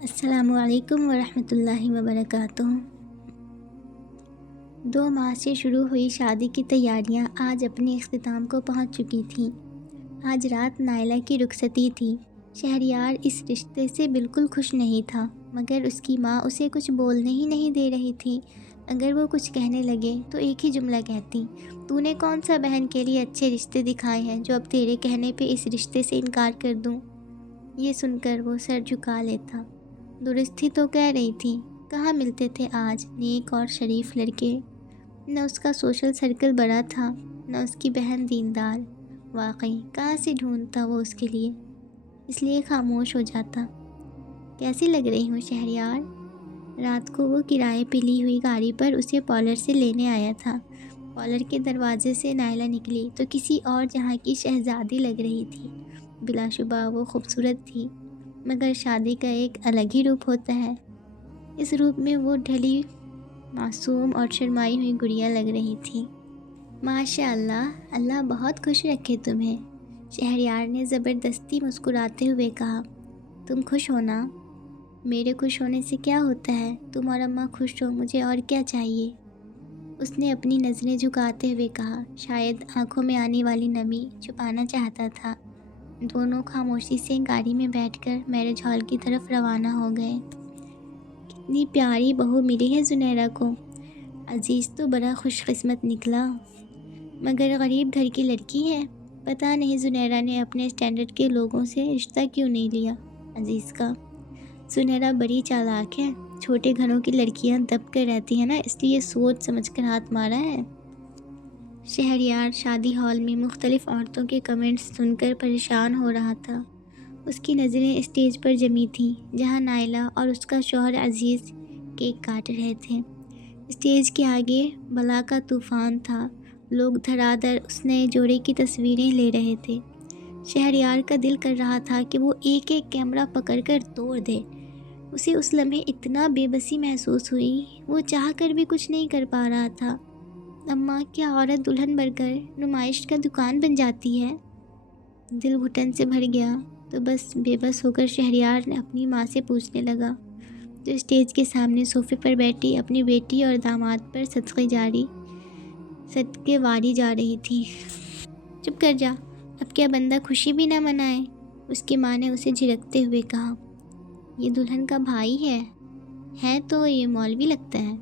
السلام علیکم ورحمۃ اللہ وبرکاتہ۔ 2 ماہ سے شروع ہوئی شادی کی تیاریاں آج اپنے اختتام کو پہنچ چکی تھیں۔ آج رات نائلہ کی رخصتی تھی۔ شہریار اس رشتے سے بالکل خوش نہیں تھا، مگر اس کی ماں اسے کچھ بولنے ہی نہیں دے رہی تھی۔ اگر وہ کچھ کہنے لگے تو ایک ہی جملہ کہتی، تو نے کون سا بہن کے لیے اچھے رشتے دکھائے ہیں جو اب تیرے کہنے پہ اس رشتے سے انکار کر دوں۔ یہ سن کر وہ سر جھکا لیتا۔ درست ہی تو کہہ رہی تھی، کہاں ملتے تھے آج نیک اور شریف لڑکے۔ نہ اس کا سوشل سرکل بڑا تھا، نہ اس کی بہن دیندار۔ واقعی کہاں سے ڈھونڈتا وہ اس کے لیے، اس لیے خاموش ہو جاتا۔ کیسی لگ رہی ہوں شہریار؟ رات کو وہ کرائے پہ لی ہوئی گاڑی پر اسے پارلر سے لینے آیا تھا۔ پارلر کے دروازے سے نائلہ نکلی تو کسی اور جہاں کی شہزادی لگ رہی تھی۔ بلا شبہ وہ خوبصورت تھی، مگر شادی کا ایک الگ ہی روپ ہوتا ہے۔ اس روپ میں وہ ڈھلی معصوم اور شرمائی ہوئی گڑیا لگ رہی تھی۔ ماشاء اللہ، اللہ بہت خوش رکھے تمہیں، شہریار نے زبردستی مسکراتے ہوئے کہا۔ تم خوش ہو نا؟ میرے خوش ہونے سے کیا ہوتا ہے؟ تم اور اماں خوش ہو، مجھے اور کیا چاہیے؟ اس نے اپنی نظریں جھکاتے ہوئے کہا، شاید آنکھوں میں آنے والی نمی چھپانا چاہتا تھا۔ دونوں خاموشی سے گاڑی میں بیٹھ کر میرج ہال کی طرف روانہ ہو گئے۔ کتنی پیاری بہو ملی ہے زنیرہ کو، عزیز تو بڑا خوش قسمت نکلا، مگر غریب گھر کی لڑکی ہے۔ پتہ نہیں زنیرہ نے اپنے اسٹینڈرڈ کے لوگوں سے رشتہ کیوں نہیں لیا عزیز کا۔ زنیرہ بڑی چالاک ہے، چھوٹے گھروں کی لڑکیاں دب کر رہتی ہیں نا، اس لیے سوچ سمجھ کر ہاتھ مارا ہے۔ شہریار شادی ہال میں مختلف عورتوں کے کمنٹس سن کر پریشان ہو رہا تھا۔ اس کی نظریں اسٹیج پر جمی تھیں، جہاں نائلہ اور اس کا شوہر عزیز کیک کاٹ رہے تھے۔ اسٹیج کے آگے بلا کا طوفان تھا، لوگ دھڑا دھڑ اس نئے جوڑے کی تصویریں لے رہے تھے۔ شہریار کا دل کر رہا تھا کہ وہ ایک ایک کیمرہ پکڑ کر توڑ دے۔ اسے اس لمحے اتنا بے بسی محسوس ہوئی، وہ چاہ کر بھی کچھ نہیں کر پا رہا تھا۔ اماں، کیا عورت دلہن بن کر نمائش کا دکان بن جاتی ہے؟ دل گھٹن سے بھر گیا تو بس بے بس ہو کر شہریار نے اپنی ماں سے پوچھنے لگا، جو اسٹیج کے سامنے صوفے پر بیٹھی اپنی بیٹی اور داماد پر صدقے واری جا رہی تھی۔ چپ کر جا، اب کیا بندہ خوشی بھی نہ منائے؟ اس کی ماں نے اسے جھڑکتے ہوئے کہا۔ یہ دلہن کا بھائی ہے تو یہ مولوی لگتا ہے۔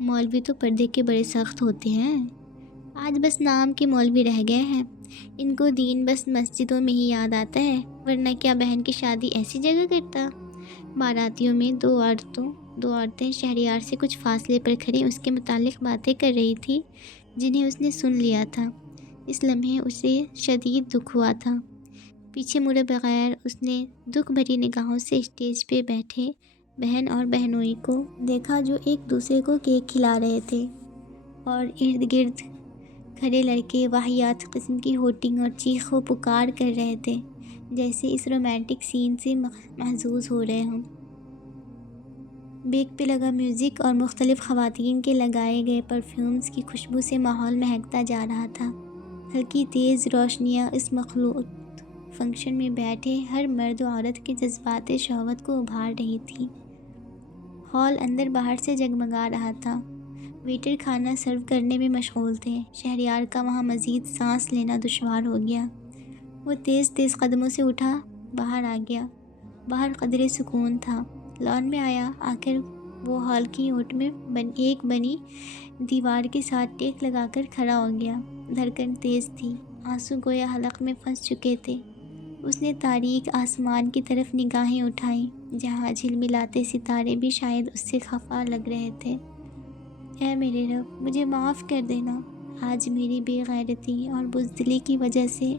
مولوی تو پردے کے بڑے سخت ہوتے ہیں، آج بس نام کے مولوی رہ گئے ہیں۔ ان کو دین بس مسجدوں میں ہی یاد آتا ہے، ورنہ کیا بہن کی شادی ایسی جگہ کرتا؟ باراتیوں میں دو عورتیں شہریار سے کچھ فاصلے پر کھڑی اس کے متعلق باتیں کر رہی تھی، جنہیں اس نے سن لیا تھا۔ اس لمحے اسے شدید دکھ ہوا تھا۔ پیچھے مڑے بغیر اس نے دکھ بھری نگاہوں سے اسٹیج پہ بیٹھے بہن اور بہنوئی کو دیکھا، جو ایک دوسرے کو کیک کھلا رہے تھے، اور ارد گرد کھڑے لڑکے واہیات قسم کی ہوٹنگ اور چیخ و پکار کر رہے تھے، جیسے اس رومانٹک سین سے محظوظ ہو رہے ہوں۔ بیک پہ لگا میوزک اور مختلف خواتین کے لگائے گئے پرفیومز کی خوشبو سے ماحول مہکتا جا رہا تھا۔ ہلکی تیز روشنیاں اس مخلوط فنکشن میں بیٹھے ہر مرد و عورت کے جذبات شہوت کو ابھار رہی تھی۔ ہال اندر باہر سے جگمگا رہا تھا، ویٹر کھانا سرو کرنے میں مشغول تھے۔ شہریار کا وہاں مزید سانس لینا دشوار ہو گیا۔ وہ تیز تیز قدموں سے اٹھا باہر آ گیا۔ باہر قدرے سکون تھا۔ لان میں آیا کر وہ ہال کی اوٹ میں ایک بنی دیوار کے ساتھ ٹیک لگا کر کھڑا ہو گیا۔ دھڑکن تیز تھی، آنسو گویا حلق میں پھنس چکے تھے۔ اس نے تاریک آسمان کی طرف نگاہیں اٹھائیں، جہاں جھلملاتے ستارے بھی شاید اس سے خفا لگ رہے تھے۔ اے میرے رب، مجھے معاف کر دینا، آج میری بے غیرتی اور بزدلی کی وجہ سے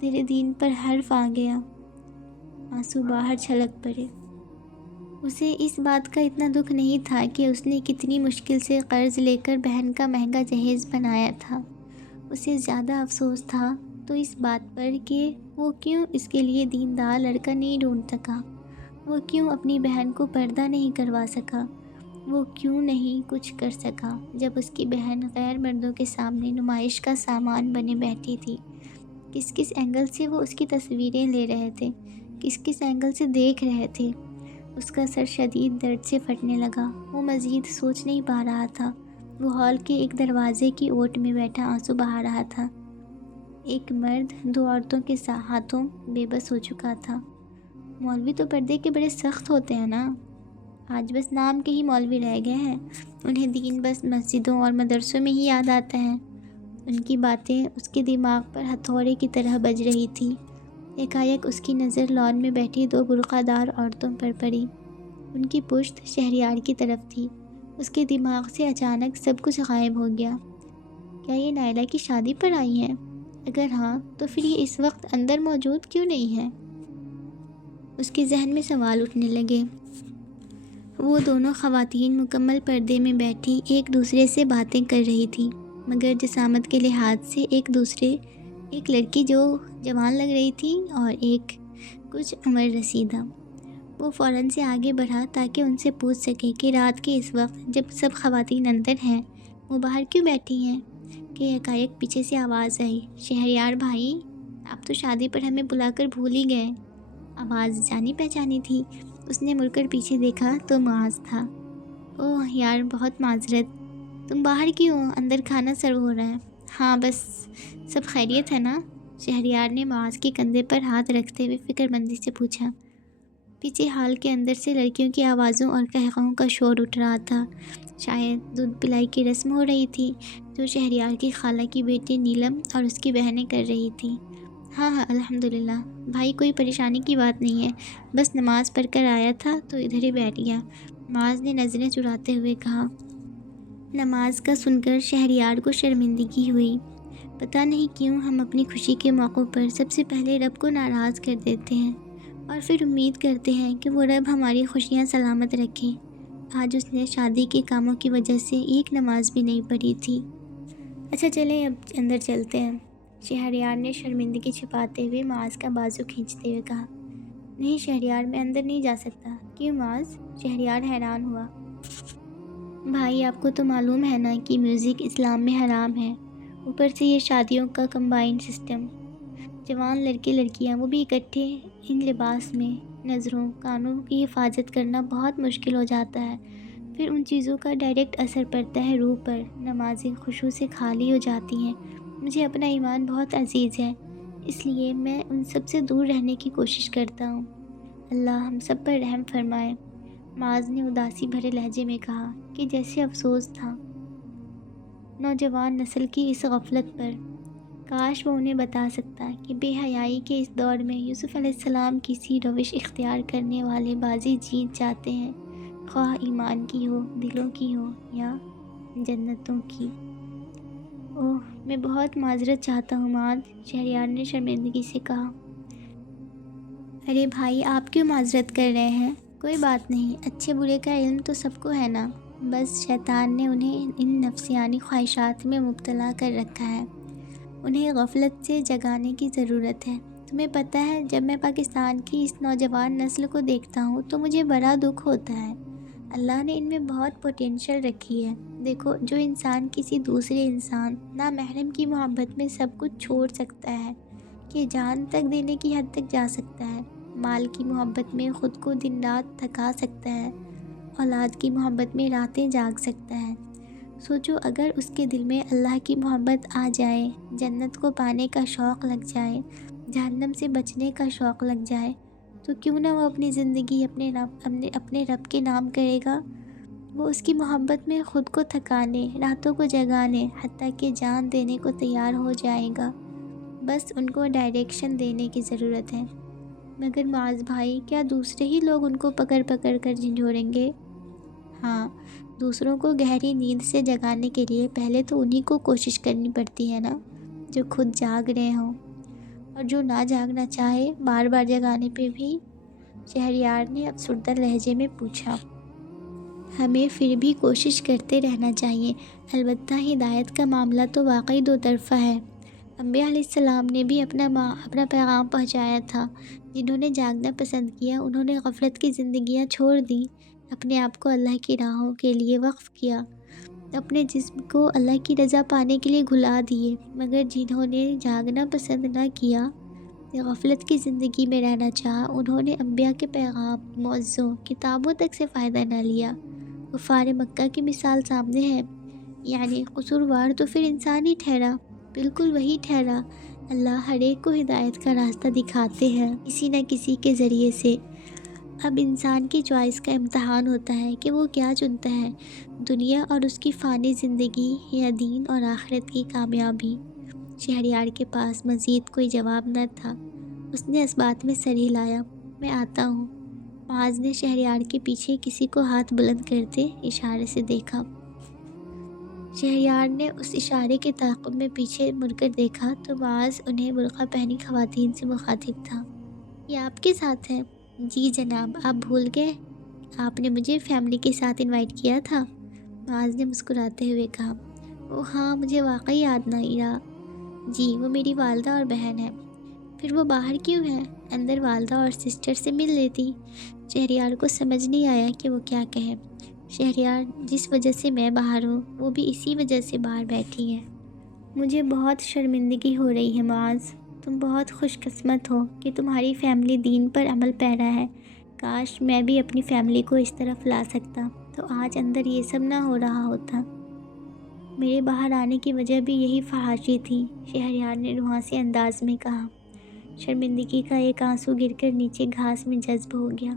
تیرے دین پر حرف آ گیا۔ آنسو باہر چھلک پڑے۔ اسے اس بات کا اتنا دکھ نہیں تھا کہ اس نے کتنی مشکل سے قرض لے کر بہن کا مہنگا جہیز بنایا تھا۔ اسے زیادہ افسوس تھا تو اس بات پر کہ وہ کیوں اس کے لیے دیندار لڑکا نہیں ڈھونڈ سکا، وہ کیوں اپنی بہن کو پردہ نہیں کروا سکا، وہ کیوں نہیں کچھ کر سکا جب اس کی بہن غیر مردوں کے سامنے نمائش کا سامان بنے بیٹھی تھی۔ کس کس اینگل سے وہ اس کی تصویریں لے رہے تھے، کس کس اینگل سے دیکھ رہے تھے۔ اس کا سر شدید درد سے پھٹنے لگا۔ وہ مزید سوچ نہیں پا رہا تھا۔ وہ ہال کے ایک دروازے کی اوٹ میں بیٹھا آنسو بہا رہا تھا۔ ایک مرد 2 عورتوں کے ہاتھوں بے بس ہو چکا تھا۔ مولوی تو پردے کے بڑے سخت ہوتے ہیں نا، آج بس نام کے ہی مولوی رہ گئے ہیں، انہیں دین بس مسجدوں اور مدرسوں میں ہی یاد آتا ہے۔ ان کی باتیں اس کے دماغ پر ہتھوڑے کی طرح بج رہی تھی۔ ایک اس کی نظر لان میں بیٹھی 2 برقع دار عورتوں پر پڑی۔ ان کی پشت شہریار کی طرف تھی۔ اس کے دماغ سے اچانک سب کچھ غائب ہو گیا۔ کیا یہ نائلہ کی شادی پر آئی ہیں؟ اگر ہاں تو پھر یہ اس وقت اندر موجود کیوں نہیں ہے؟ اس کے ذہن میں سوال اٹھنے لگے۔ وہ دونوں خواتین مکمل پردے میں بیٹھی ایک دوسرے سے باتیں کر رہی تھیں، مگر جسامت کے لحاظ سے ایک لڑکی جو جوان لگ رہی تھی اور ایک کچھ عمر رسیدہ۔ وہ فوراً سے آگے بڑھا تاکہ ان سے پوچھ سکے کہ رات کے اس وقت جب سب خواتین اندر ہیں وہ باہر کیوں بیٹھی ہیں، کہ یکایک پیچھے سے آواز آئی، شہریار بھائی، آپ تو شادی پر ہمیں بلا کر بھول ہی گئے۔ آواز جانی پہچانی تھی۔ اس نے مڑ کر پیچھے دیکھا تو معاذ تھا۔ اوہ یار، بہت معذرت، تم باہر کیوں ہو؟ اندر کھانا سرو ہو رہا ہے۔ ہاں بس، سب خیریت ہے نا؟ شہریار نے معاذ کے کندھے پر ہاتھ رکھتے ہوئے فکر مندی سے پوچھا۔ پیچھے ہال کے اندر سے لڑکیوں کی آوازوں اور قہقہوں کا شور اٹھ رہا تھا۔ شاید دودھ پلائی کی رسم ہو رہی تھی جو شہریار کی خالہ کی بیٹی نیلم اور اس کی بہنیں کر رہی تھیں۔ ہاں الحمدللہ بھائی، کوئی پریشانی کی بات نہیں ہے، بس نماز پڑھ کر آیا تھا تو ادھر ہی بیٹھ گیا، معاذ نے نظریں چراتے ہوئے کہا۔ نماز کا سن کر شہریار کو شرمندگی ہوئی۔ پتہ نہیں کیوں ہم اپنی خوشی کے موقعوں پر سب سے پہلے رب کو ناراض کر دیتے ہیں اور پھر امید کرتے ہیں کہ وہ رب ہماری خوشیاں سلامت رکھے۔ آج اس نے شادی کے کاموں کی وجہ سے ایک نماز بھی نہیں پڑھی تھی۔ اچھا چلیں اب اندر چلتے ہیں، شہریار نے شرمندگی چھپاتے ہوئے معاذ کا بازو کھینچتے ہوئے کہا۔ نہیں شہریار، میں اندر نہیں جا سکتا۔ کیوں معاذ؟ شہریار حیران ہوا۔ بھائی آپ کو تو معلوم ہے نا کہ میوزک اسلام میں حرام ہے، اوپر سے یہ شادیوں کا کمبائنڈ سسٹم، جوان لڑکے لڑکیاں وہ بھی اکٹھے ان لباس میں، نظروں کانوں کی حفاظت کرنا بہت مشکل ہو جاتا ہے، پھر ان چیزوں کا ڈائریکٹ اثر پڑتا ہے روح پر، نمازیں خشوع سے خالی ہو جاتی ہیں۔ مجھے اپنا ایمان بہت عزیز ہے، اس لیے میں ان سب سے دور رہنے کی کوشش کرتا ہوں۔ اللہ ہم سب پر رحم فرمائے، معاذ نے اداسی بھرے لہجے میں کہا کہ جیسے افسوس تھا نوجوان نسل کی اس غفلت پر۔ کاش وہ انہیں بتا سکتا کہ بے حیائی کے اس دور میں یوسف علیہ السلام کی سی روش اختیار کرنے والے بازی جیت جاتے ہیں، خواہ ایمان کی ہو، دلوں کی ہو یا جنتوں کی۔ اوہ میں بہت معذرت چاہتا ہوں معاذ، شہریار نے شرمندگی سے کہا۔ ارے بھائی آپ کیوں معذرت کر رہے ہیں؟ کوئی بات نہیں، اچھے برے کا علم تو سب کو ہے نا، بس شیطان نے انہیں ان نفسیانی خواہشات میں مبتلا کر رکھا ہے، انہیں غفلت سے جگانے کی ضرورت ہے۔ تمہیں پتہ ہے جب میں پاکستان کی اس نوجوان نسل کو دیکھتا ہوں تو مجھے بڑا دکھ ہوتا ہے۔ اللہ نے ان میں بہت پوٹینشل رکھی ہے۔ دیکھو، جو انسان کسی دوسرے انسان نامحرم کی محبت میں سب کچھ چھوڑ سکتا ہے، کہ جان تک دینے کی حد تک جا سکتا ہے، مال کی محبت میں خود کو دن رات تھکا سکتا ہے، اولاد کی محبت میں راتیں جاگ سکتا ہے، سوچو اگر اس کے دل میں اللہ کی محبت آ جائے، جنت کو پانے کا شوق لگ جائے، جہنم سے بچنے کا شوق لگ جائے، تو کیوں نہ وہ اپنی زندگی اپنے رب کے نام کرے گا۔ وہ اس کی محبت میں خود کو تھکانے، راتوں کو جگانے، حتیٰ کہ جان دینے کو تیار ہو جائے گا، بس ان کو ڈائریکشن دینے کی ضرورت ہے۔ مگر معاذ بھائی، کیا دوسرے ہی لوگ ان کو پکڑ پکڑ کر جھنجھوڑیں گے؟ ہاں، دوسروں کو گہری نیند سے جگانے کے لیے پہلے تو انہی کو کوشش کرنی پڑتی ہے نا، جو خود جاگ رہے ہوں، اور جو نہ جاگنا چاہے بار بار جگانے پہ بھی، شہریار نے افسردہ لہجے میں پوچھا۔ ہمیں پھر بھی کوشش کرتے رہنا چاہیے، البتہ ہدایت کا معاملہ تو واقعی دو طرفہ ہے۔ انبیاء علیہ السلام نے بھی اپنا پیغام پہنچایا تھا، جنہوں نے جاگنا پسند کیا انہوں نے غفلت کی زندگیاں چھوڑ دیں، اپنے آپ کو اللہ کی راہوں کے لیے وقف کیا، اپنے جسم کو اللہ کی رضا پانے کے لیے گھلا دیے، مگر جنہوں نے جاگنا پسند نہ کیا غفلت کی زندگی میں رہنا چاہا، انہوں نے انبیاء کے پیغام، معجزوں، کتابوں تک سے فائدہ نہ لیا۔ کفار مکہ کی مثال سامنے ہے، یعنی قصوروار تو پھر انسان ہی ٹھہرا، بالکل وہی ٹھہرا۔ اللہ ہر ایک کو ہدایت کا راستہ دکھاتے ہیں کسی نہ کسی کے ذریعے سے۔ اب انسان کی چوائس کا امتحان ہوتا ہے کہ وہ کیا چنتا ہے، دنیا اور اس کی فانی زندگی یا دین اور آخرت کی کامیابی۔ شہریار کے پاس مزید کوئی جواب نہ تھا، اس نے اس بات میں سر ہلایا۔ میں آتا ہوں۔ معاذ نے شہریار کے پیچھے کسی کو ہاتھ بلند کرتے اشارے سے دیکھا۔ شہریار نے اس اشارے کے تعاقب میں پیچھے مڑ کر دیکھا تو معاذ انہیں برقع پہنی خواتین سے مخاطب تھا۔ یہ آپ کے ساتھ ہے؟ جی جناب، آپ بھول گئے؟ آپ نے مجھے فیملی کے ساتھ انوائٹ کیا تھا، معاذ نے مسکراتے ہوئے کہا۔ اوہ ہاں، مجھے واقعی یاد نہیں رہا۔ جی، وہ میری والدہ اور بہن ہے۔ پھر وہ باہر کیوں ہے؟ اندر والدہ اور سسٹر سے مل لیتی۔ شہریار کو سمجھ نہیں آیا کہ وہ کیا کہے۔ شہریار، جس وجہ سے میں باہر ہوں وہ بھی اسی وجہ سے باہر بیٹھی ہے۔ مجھے بہت شرمندگی ہو رہی ہے معاذ، تم بہت خوش قسمت ہو کہ تمہاری فیملی دین پر عمل پیرا ہے۔ کاش میں بھی اپنی فیملی کو اس طرف لا سکتا تو آج اندر یہ سب نہ ہو رہا ہوتا۔ میرے باہر آنے کی وجہ بھی یہی فحاشی تھی، شہریار نے روحانسی انداز میں کہا۔ شرمندگی کا ایک آنسو گر کر نیچے گھاس میں جذب ہو گیا۔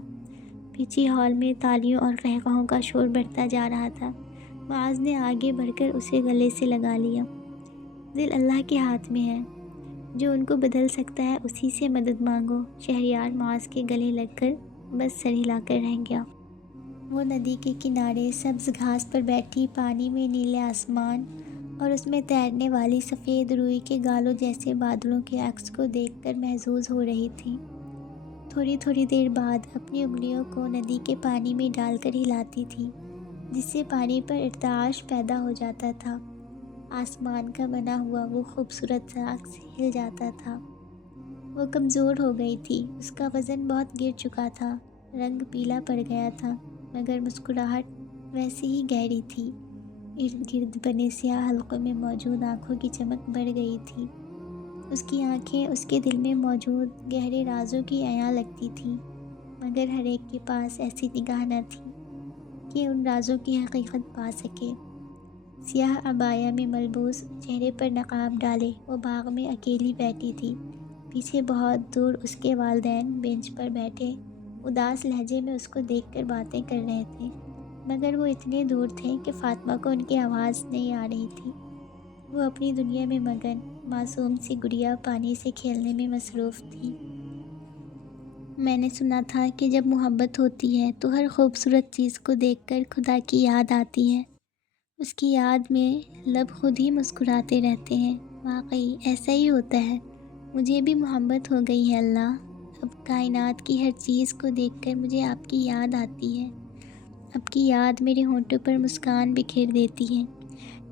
پیچھے ہال میں تالیوں اور قہقہوں کا شور بڑھتا جا رہا تھا۔ معاذ نے آگے بڑھ کر اسے گلے سے لگا لیا۔ دل اللہ کے ہاتھ میں ہے، جو ان کو بدل سکتا ہے اسی سے مدد مانگو۔ شہریار معاذ کے گلے لگ کر بس سر ہلا کر رہ گیا۔ وہ ندی کے کنارے سبز گھاس پر بیٹھی، پانی میں نیلے آسمان اور اس میں تیرنے والی سفید روئی کے گالوں جیسے بادلوں کے عکس کو دیکھ کر محظوظ ہو رہی تھی۔ تھوڑی تھوڑی دیر بعد اپنی انگلیوں کو ندی کے پانی میں ڈال کر ہلاتی تھی، جس سے پانی پر ارتعاش پیدا ہو جاتا تھا۔ آسمان کا بنا ہوا وہ خوبصورت سا عکس ہل جاتا تھا۔ وہ کمزور ہو گئی تھی، اس کا وزن بہت گر چکا تھا، رنگ پیلا پڑ گیا تھا، مگر مسکراہٹ ویسی ہی گہری تھی۔ ارد گرد بنے سیاہ حلقوں میں موجود آنکھوں کی چمک بڑھ گئی تھی۔ اس کی آنکھیں اس کے دل میں موجود گہرے رازوں کی عیاں لگتی تھیں، مگر ہر ایک کے پاس ایسی نگاہ نہ تھی کہ ان رازوں کی حقیقت پا سکے۔ سیاہ عبایا میں ملبوس، چہرے پر نقاب ڈالے، وہ باغ میں اکیلی بیٹھی تھی۔ پیچھے بہت دور اس کے والدین بینچ پر بیٹھے اداس لہجے میں اس کو دیکھ کر باتیں کر رہے تھے، مگر وہ اتنے دور تھے کہ فاطمہ کو ان کی آواز نہیں آ رہی تھی۔ وہ اپنی دنیا میں مگن، معصوم سی گڑیا پانی سے کھیلنے میں مصروف تھی۔ میں نے سنا تھا کہ جب محبت ہوتی ہے تو ہر خوبصورت چیز کو دیکھ کر خدا کی یاد آتی ہے، اس کی یاد میں لب خود ہی مسکراتے رہتے ہیں۔ واقعی ایسا ہی ہوتا ہے، مجھے بھی محبت ہو گئی ہے اللہ۔ اب کائنات کی ہر چیز کو دیکھ کر مجھے آپ کی یاد آتی ہے، آپ کی یاد میرے ہونٹوں پر مسکان بکھیر دیتی ہے۔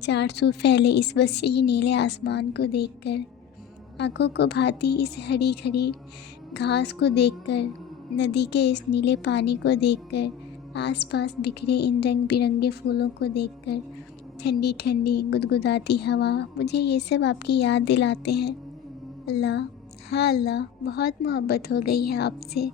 چار سو پھیلے اس وسیع نیلے آسمان کو دیکھ کر، آنکھوں کو بھاتی اس ہری کھری گھاس کو دیکھ کر، ندی کے اس نیلے پانی کو دیکھ کر، آس پاس بکھرے ان رنگ برنگے پھولوں کو دیکھ کر، ٹھنڈی ٹھنڈی گدگداتی ہوا، مجھے یہ سب آپ کی یاد دلاتے ہیں اللہ۔ ہاں اللہ، بہت محبت ہو گئی ہے آپ سے۔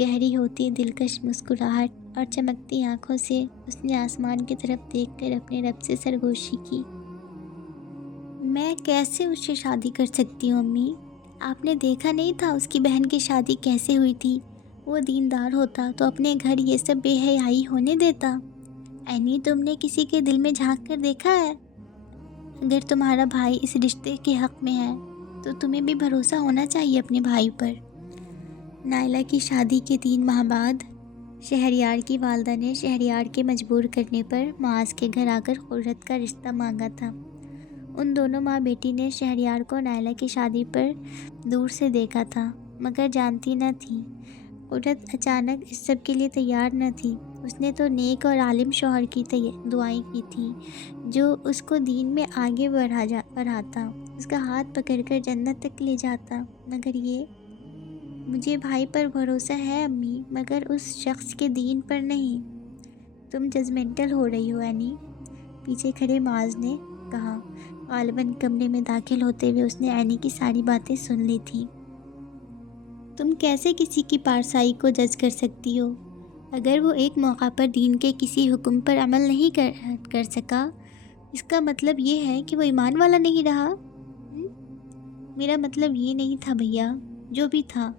گہری ہوتی دلکش مسکراہٹ اور چمکتی آنکھوں سے اس نے آسمان کی طرف دیکھ کر اپنے رب سے سرگوشی کی۔ میں کیسے اس سے شادی کر سکتی ہوں امی؟ آپ نے دیکھا نہیں تھا اس کی بہن کی شادی کیسے ہوئی تھی؟ وہ دیندار ہوتا تو اپنے گھر یہ سب بے حیائی ہونے دیتا؟ اینی، تم نے کسی کے دل میں جھانک کر دیکھا ہے؟ اگر تمہارا بھائی اس رشتے کے حق میں ہے تو تمہیں بھی بھروسہ ہونا چاہیے اپنے بھائی پر۔ نائلہ کی شادی کے 3 ماہ بعد شہریار کی والدہ نے شہریار کے مجبور کرنے پر معاذ کے گھر آ کر قرت کا رشتہ مانگا تھا۔ ان دونوں ماں بیٹی نے شہریار کو نائلہ کی شادی پر دور سے دیکھا تھا، مگر جانتی نہ تھی۔ قرت اچانک اس سب کے لیے تیار نہ تھی۔ اس نے تو نیک اور عالم شوہر کی دعائیں کی تھیں جو اس کو دین میں آگے بڑھاتا، اس کا ہاتھ پکڑ کر جنت تک لے جاتا، مگر یہ مجھے بھائی پر بھروسہ ہے امی، مگر اس شخص کے دین پر نہیں۔ تم ججمنٹل ہو رہی ہو اینی، پیچھے کھڑے معاذ نے کہا، غالباً کمرے میں داخل ہوتے ہوئے اس نے عینی کی ساری باتیں سن لی تھیں۔ تم کیسے کسی کی پارسائی کو جج کر سکتی ہو؟ اگر وہ ایک موقع پر دین کے کسی حکم پر عمل نہیں کر سکا، اس کا مطلب یہ ہے کہ وہ ایمان والا نہیں رہا؟ میرا مطلب یہ نہیں تھا بھیا، جو بھی تھا۔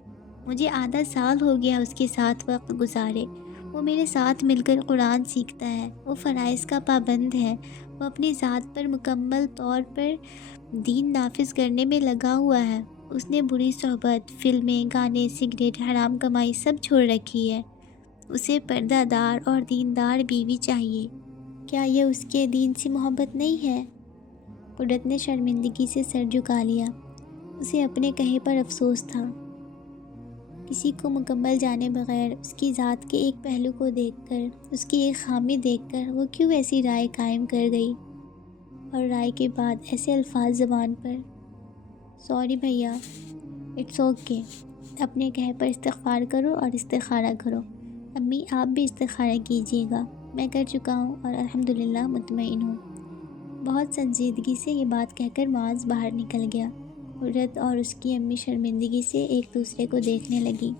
مجھے آدھا سال ہو گیا اس کے ساتھ وقت گزارے۔ وہ میرے ساتھ مل کر قرآن سیکھتا ہے، وہ فرائض کا پابند ہے، وہ اپنی ذات پر مکمل طور پر دین نافذ کرنے میں لگا ہوا ہے۔ اس نے بری صحبت، فلمیں، گانے، سگریٹ، حرام کمائی سب چھوڑ رکھی ہے۔ اسے پردہ دار اور دیندار بیوی چاہیے۔ کیا یہ اس کے دین سے محبت نہیں ہے؟ قدرت نے شرمندگی سے سر جھکا لیا۔ اسے اپنے کہے پر افسوس تھا۔ کسی کو مکمل جانے بغیر اس کی ذات کے ایک پہلو کو دیکھ کر، اس کی ایک خامی دیکھ کر وہ کیوں ایسی رائے قائم کر گئی؟ اور رائے کے بعد ایسے الفاظ زبان پر؟ سوری بھیا، اٹس اوکے۔ اپنے کہے پر استغفار کرو اور استخارہ کرو۔ امی آپ بھی استخارہ کیجیے گا۔ میں کر چکا ہوں اور الحمدللہ مطمئن ہوں۔ بہت سنجیدگی سے یہ بات کہہ کر معاذ باہر نکل گیا۔ قدرت اور اس کی امی شرمندگی سے ایک دوسرے کو دیکھنے لگی۔